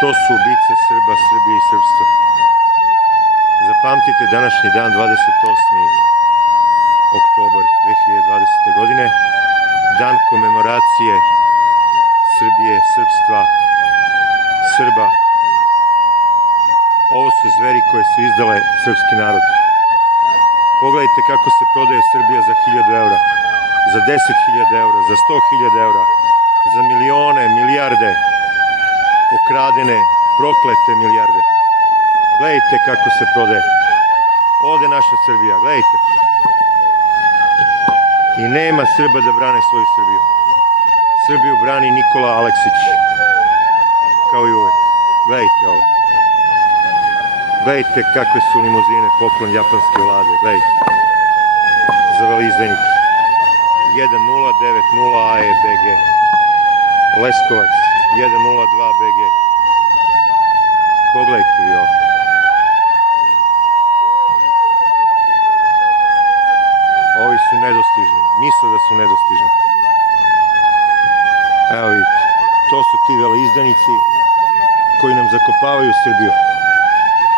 To su ubice Srba, Srbije i srpstva. Zapamtite današnji dan, 28. oktobar 2020. godine, dan komemoracije Srbije, srpstva, Srba. Ovo su zveri koje su izdale srpski narod. Pogledajte kako se prodaje Srbija za 1000 eura, za 10.000 eura, za 100.000 eura, za milione, milijarde, pokradene, proklete milijarde. Gledajte kako se prodaje. Ovde naša Srbija, gledajte. I nema Srba da brane svoju Srbiju. Srbiju brani Nikola Aleksić, kao i uvek. Gledajte ovo. Gledajte kakve su limuzine, poklon japanske vlade, gledajte. Za veleizdajnike. 1090 AE BG. Leskovac, 102 BG. Pogledajte vi ovo. Ovi su nedostižni, misle da su nedostižni. Evo vidite, to su ti veleizdanici koji nam zakopavaju Srbiju.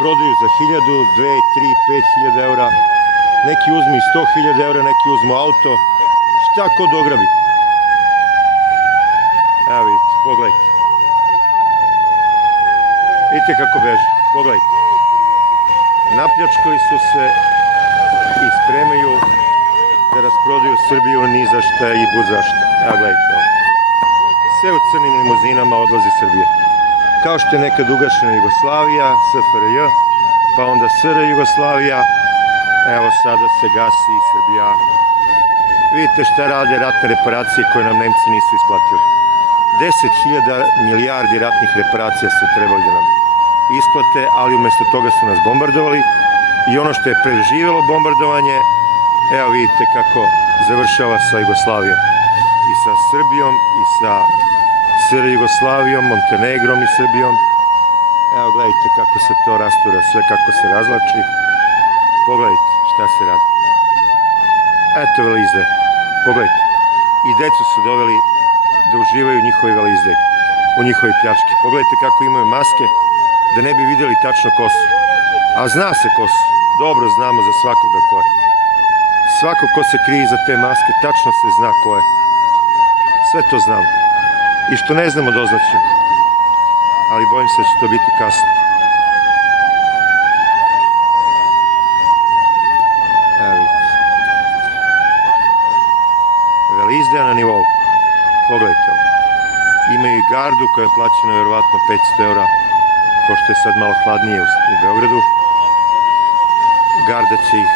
Prodaju za 1000, 2, 3, 5000 eura. Neki uzmu i 100.000 eura, neki uzmu auto. Šta ko dograbi? Evo vidite, pogledajte. Vidite kako beže, pogledajte. Napljačkali su se i spremaju da rasprodaju Srbiju ni za šta i bud za šta. Evo gledajte ovo. Sve u crnim limuzinama odlazi Srbija. Kao što je nekad ugašena Jugoslavija, SFRJ, pa onda SR Jugoslavija, evo sada se gasi i Srbija. Vidite šta rade ratne reparacije koje nam Nemci nisu isplatili. 10.000 milijardi ratnih reparacija su trebali da nam isplate, ali umesto toga su nas bombardovali i ono što je preživelo bombardovanje, evo vidite kako završava sa Jugoslavijom i sa Srbijom i sa SR Jugoslavijom, Montenegrom i Srbijom. Evo gledajte kako se to rastura, sve kako se razlači. Pogledajte šta se radi. Eto veleizdaje, pogledajte. I decu su doveli da uživaju u njihovi veleizdaji, u njihovi pljački. Pogledajte kako imaju maske, da ne bi vidjeli tačno ko su. A zna se ko su, dobro znamo za svakoga ko je. Svako ko se krije iza te maske, tačno se zna ko je. Sve to znamo. I što ne znamo doznaćemo. Ali bojim se da će to biti kasno. Evo vidite. Veleizdaja na nivou. Pogledajte ovo. Imaju i gardu koja je plaćena verovatno 500 eura, pošto je sad malo hladnije u Beogradu. Garda će ih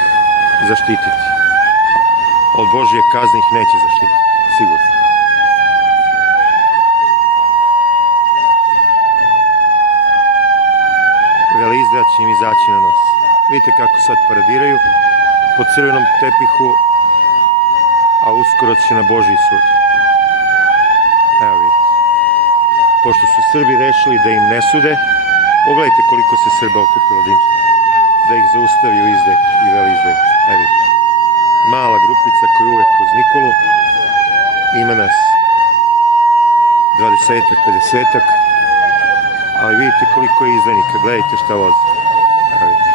zaštititi. Od Božje kazne ih neće zaštititi, sigurno. Veleizdaja će im izaći na nos. Vidite kako sad paradiraju po crvenom tepihu, a uskoro će na Božji sud. Evo vidite. Pošto su Srbi rešili da im ne sude, pogledajte koliko se Srba okupilo da ih zaustavi u izdaj i veleizdaj. Evo vidite. Mala grupica koja je uvek uz Nikolu. Ima nas 20-ak, 50-ak. Ali vidite koliko je izdajnika. Gledajte šta voze. Evo vidite.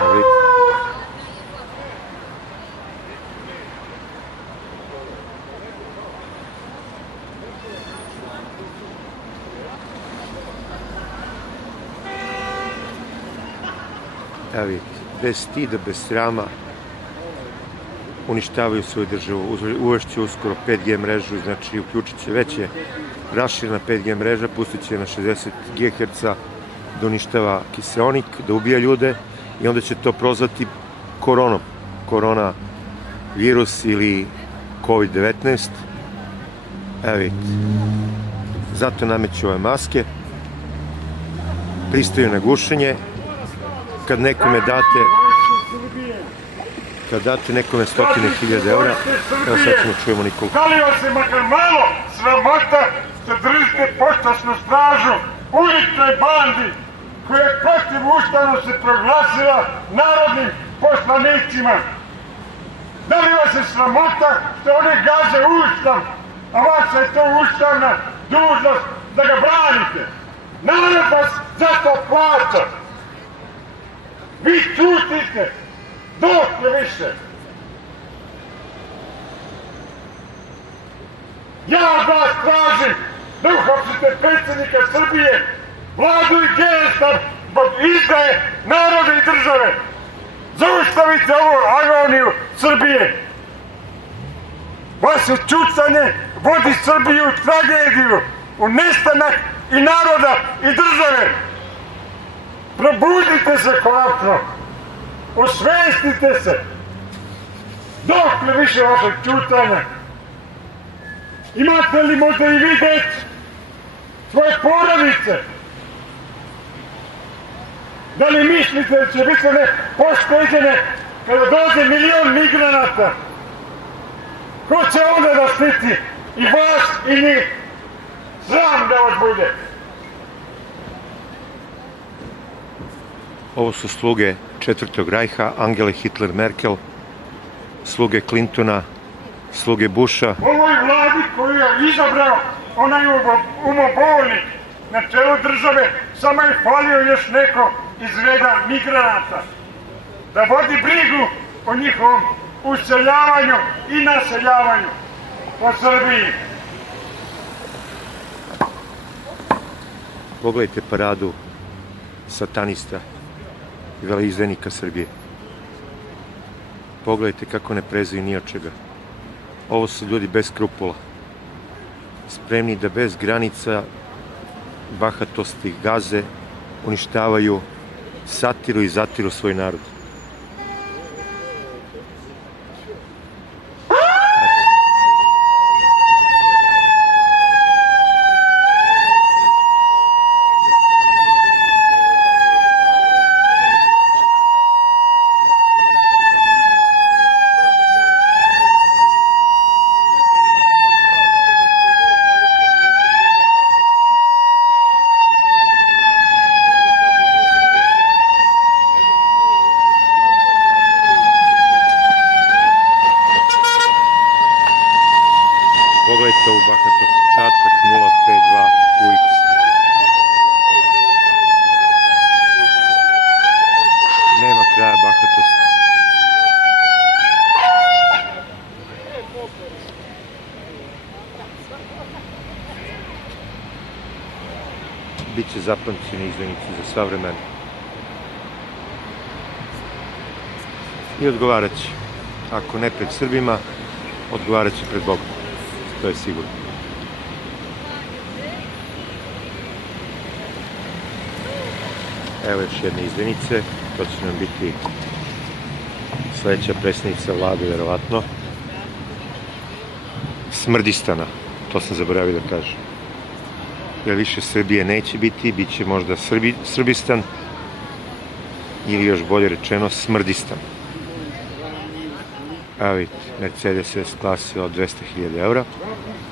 Evo vidite. Evo vidite, bez stida, bez srama uništavaju svoju državu. Uvešće uskoro 5G mrežu, znači uključit će veće raširena 5G mreža, pustit će na 60 GHz da uništava kiseonik, da ubija ljude i onda će to prozvati koronom. Korona virus ili COVID-19. Evo vidite. Zato nameću ove maske. Pristaju na gušenje. Kad nekome date nekome 100.000 eura, evo sad ćemo čujemo Nikolu. Da li vas je makar malo sramota što držite poštasnu stražu uličnoj bandi koja je protiv ustavno se proglasila narodnim poslanicima? Da li vas je sramota što oni gaze Ustav, a vaša je to ustavna dužnost da ga branite? Narod vas za to plaća. Vi čutite. Dokle više? Ja od vas tražim da uhapsite predsjednika Srbije, vladu i Gestapo zbog izdaje naroda i države. Zaustavite ovu agoniju Srbije. Vaše čucanje vodi Srbiju u tragediju, u nestanak i naroda i države. Probudite se konačno. Osvestite se. Dokle više vašeg čutanja? Imate li možda i vi decu? Svoje porodice? Da li mislite da će biti one pošteđene kada dođe milion migranata? Ko će onda da štiti i vas i njih? Sram da vas bude! Ovo su sluge Četvrtog rajha, Angele Hitler Merkel, sluge Clintona, sluge Busha. Ovoj vladi koju je izabrao onaj umobolnik na čelu države, samo je falio još neko iz reda migranata. Da vodi brigu o njihovom useljavanju i naseljavanju po Srbiji. Pogledajte paradu satanista i veleizdanika Srbije. Pogledajte kako ne prezaju ni od čega. Ovo su ljudi bez skrupula. Spremni da bez granica, bahatosti, gaze, uništavaju, satiru i zatiru svoj narod. Pogledajte ovu bahatost, Čačak 052 UX. Nema kraja bahatosti. Biće zapamćeni izdajnici za sva vremena. I odgovarat će. Ako ne pred Srbima, odgovarat će pred Bogom. To je sigurno. Evo još jedne izdajnice. To će nam biti sledeća predsjednica vlade, verovatno. Smrdistana. To sam zaboravio da kažem. Jer više Srbije neće biti, bit će možda Srbistan. Ili još bolje rečeno, Smrdistan. Evo vidite, Mercedes S klase od 200.000 €